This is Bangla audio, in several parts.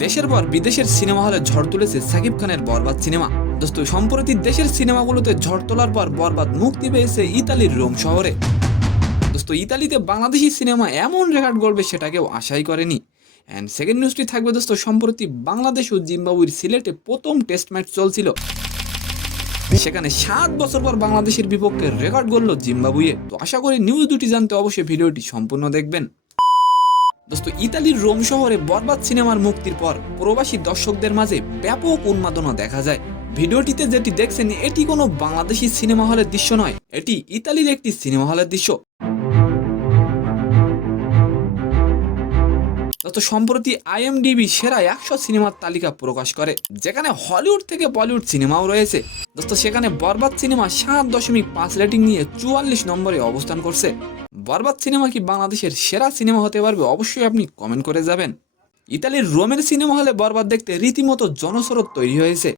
দেশের পর বিদেশের সিনেমা হলে ঝড় তুলেছে সাকিব খানের বরবাদ সিনেমা। দোস্ত, সম্প্রতি দেশের সিনেমাগুলোতে ঝড় তোলার পর বরবাদ মুক্তি পেয়েছে ইতালির রোম শহরে। দোস্ত, ইতালিতে বাংলাদেশি সিনেমা এমন রেকর্ড গড়বে সেটা কেউ আশাই করেনি। অ্যান্ড সেকেন্ড নিউজটি থাকবে দোস্ত, সম্প্রতি বাংলাদেশ ও জিম্বাবুয়ের সিলেটে প্রথম টেস্ট ম্যাচ চলছিল, সেখানে 7 বছর পর বাংলাদেশের বিপক্ষে রেকর্ড গড়ল জিম্বাবুয়ে। তো আশা করি নিউজ দুটি জানতে অবশ্যই ভিডিওটি সম্পূর্ণ দেখবেন। দোস্ত, ইতালির রোম শহরে বরবাদ সিনেমার মুক্তির পর প্রবাসী দর্শকদের মাঝে ব্যাপক উন্মাদনা দেখা যায়। ভিডিওটিতে যেটি দেখছেন এটি কোনো বাংলাদেশি সিনেমা হলের দৃশ্য নয়, এটি ইতালির একটি সিনেমা হলের দৃশ্য। দোস্ত, সম্প্রতি IMDb সেরা 100 সিনেমার তালিকা প্রকাশ করে, যেখানে হলিউড থেকে বলিউড সিনেমাও রয়েছে। দোস্ত, সেখানে বরবাদ সিনেমা 7.5 রেটিং নিয়ে 44 নম্বরে অবস্থান করছে। বরবাদ সিনেমা কি বাংলাদেশের সেরা সিনেমা হতে পারবে? অবশ্যই আপনি কমেন্ট করে যাবেন। ইতালির রোমের সিনেমা হলে বরবাদ দেখতে রীতিমতো জনস্রোত তৈরি হয়েছে।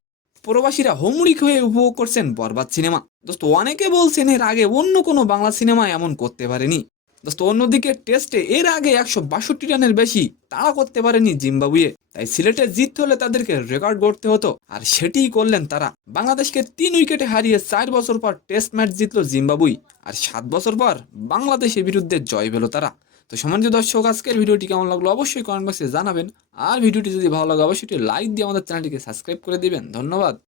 প্রবাসীরা হুমড়িক হয়ে উপভোগ করছেন বরবাদ সিনেমা। দোস্ত, অনেকে বলছেন এর আগে অন্য কোনো বাংলা সিনেমা এমন করতে পারেনি। দোস্ত, অন্যদিকে টেস্টে এর আগে 162 রানের বেশি তাড়া করতে পারেনি জিম্বাবুয়ে, তাই সিলেটে জিততে হলে তাদেরকে রেকর্ড গড়তে হতো, আর সেটিই করলেন তারা। বাংলাদেশকে 3 উইকেটে হারিয়ে 4 বছর পর টেস্ট ম্যাচ জিতল জিম্বাবুই, আর 7 বছর পর বাংলাদেশের বিরুদ্ধে জয় পেল তারা। তো সম্মানিত দর্শক, আজকের ভিডিওটি কেমন লাগলো অবশ্যই কমেন্ট বক্সে জানাবেন, আর ভিডিওটি যদি ভালো লাগে অবশ্যই লাইক দিয়ে আমাদের চ্যানেলটিকে সাবস্ক্রাইব করে দিবেন। ধন্যবাদ।